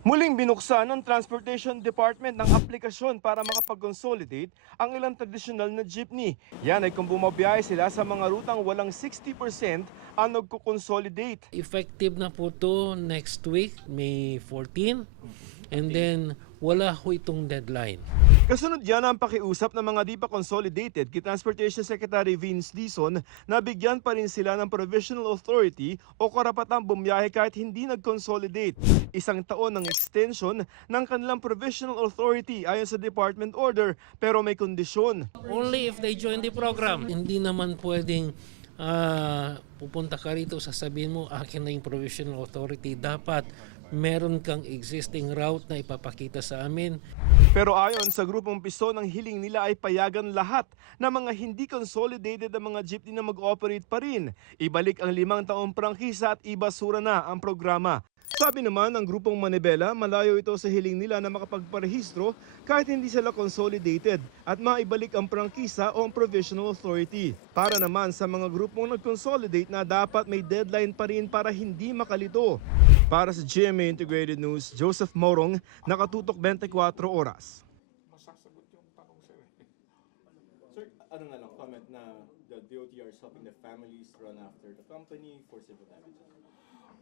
Muling binuksan ng Transportation Department ng aplikasyon para makapag-consolidate ang ilang tradisyonal na jeepney. Yan ay kung bumabiyahe sila sa mga rutang walang 60% ang nagko-consolidate. Effective na po to next week, May 14. And then wala ho itong deadline. Kasunod yan ang pakiusap ng mga di pa consolidated kay Transportation Secretary Vince Dizon na bigyan pa rin sila ng provisional authority o karapatang bumiyahe kahit hindi nag-consolidate. Isang taon ng extension ng kanilang provisional authority ayon sa department order pero may kondisyon. Only if they join the program. Hindi naman pwedeng pupunta ka rito, sasabihin mo, akin na yung provisional authority. Dapat meron kang existing route na ipapakita sa amin. Pero ayon sa grupong Piso, ang hiling nila ay payagan lahat ng mga hindi consolidated na mga jeepney na mag-operate pa rin. Ibalik ang 5 taong prangkisa at ibasura na ang programa. Sabi naman ng grupong Manibela, malayo ito sa hiling nila na makapagparehistro kahit hindi sila consolidated at maibalik ang prangkisa o ang provisional authority. Para naman sa mga grupong nag-consolidate na dapat may deadline pa rin para hindi makalito. Para sa GMA Integrated News, Joseph Morong, nakatutok 24 oras. Masasagot yung tanong sir. Sir, ano na lang, comment na the DOTR is helping the families run after the company for civil damages.